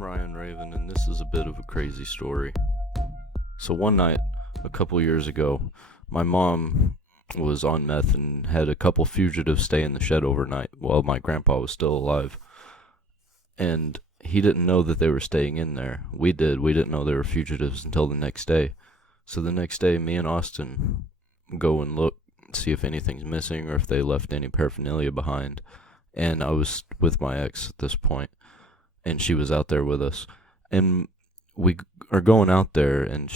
I'm Ryan Raven, and this is a bit of a crazy story. So one night, a couple years ago, my mom was on meth and had a couple fugitives stay in the shed overnight while my grandpa was still alive. And he didn't know that they were staying in there. We did. We didn't know they were fugitives until the next day. So the next day, me and Austin go and look, see if anything's missing or if they left any paraphernalia behind. And I was with my ex at this point, and she was out there with us. And we are going out there, and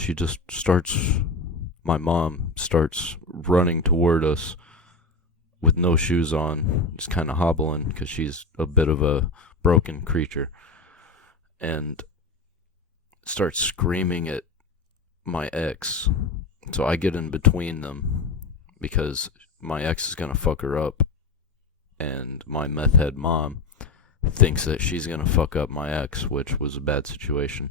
my mom starts running toward us with no shoes on, just kind of hobbling because she's a bit of a broken creature, and starts screaming at my ex. So I get in between them because my ex is going to fuck her up, and my meth head mom thinks that she's going to fuck up my ex, which was a bad situation.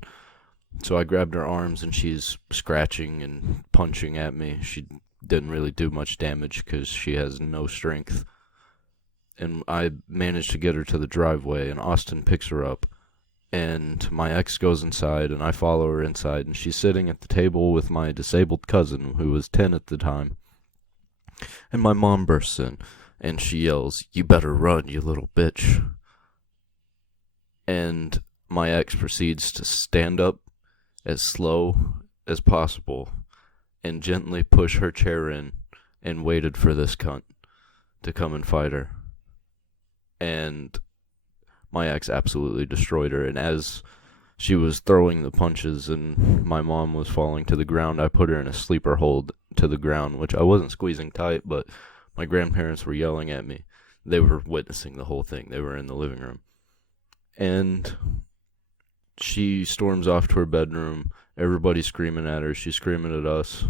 So I grabbed her arms, and she's scratching and punching at me. She didn't really do much damage because she has no strength. And I managed to get her to the driveway, and Austin picks her up. And my ex goes inside, and I follow her inside, and she's sitting at the table with my disabled cousin, who was 10 at the time. And my mom bursts in, and she yells, "You better run, you little bitch." And my ex proceeds to stand up as slow as possible and gently push her chair in and waited for this cunt to come and fight her. And my ex absolutely destroyed her. And as she was throwing the punches and my mom was falling to the ground, I put her in a sleeper hold to the ground, which I wasn't squeezing tight, but my grandparents were yelling at me. They were witnessing the whole thing. They were in the living room. And she storms off to her bedroom. Everybody's screaming at her. She's screaming at us.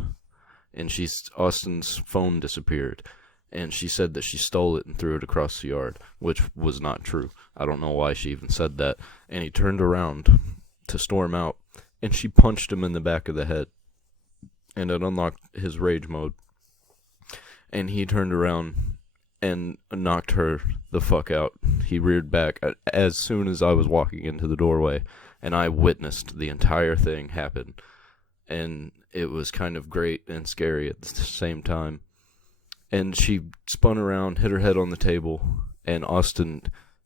And Austin's phone disappeared. And she said that she stole it and threw it across the yard, which was not true. I don't know why she even said that. And he turned around to storm out, and she punched him in the back of the head. And it unlocked his rage mode. And he turned around and knocked her the fuck out. He reared back as soon as I was walking into the doorway, and I witnessed the entire thing happen. And it was kind of great and scary at the same time. And she spun around, hit her head on the table, and Austin,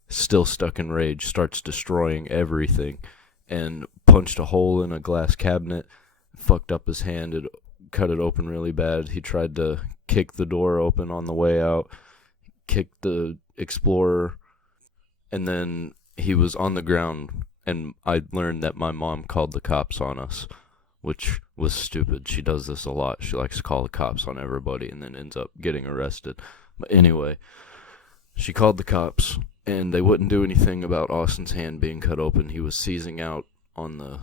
still stuck in rage, starts destroying everything, and punched a hole in a glass cabinet, fucked up his hand, it cut it open really bad. He tried to kick the door open on the way out, kicked the Explorer, and then he was on the ground, and I learned that my mom called the cops on us, which was stupid. She does this a lot. She likes to call the cops on everybody and then ends up getting arrested. But anyway, she called the cops, and they wouldn't do anything about Austin's hand being cut open. He was seizing out on the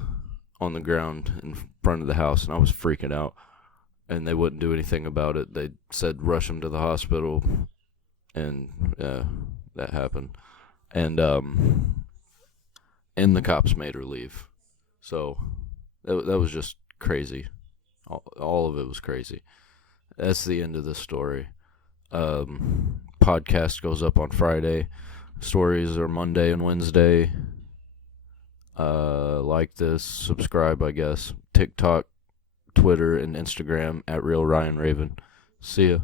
ground in front of the house, and I was freaking out. And they wouldn't do anything about it. They said rush him to the hospital, and that happened. And the cops made her leave. So that was just crazy. All of it was crazy. That's the end of the story. Podcast goes up on Friday. Stories are Monday and Wednesday. Like this, subscribe, I guess. TikTok, Twitter, and Instagram at Real Ryan Raven. See ya.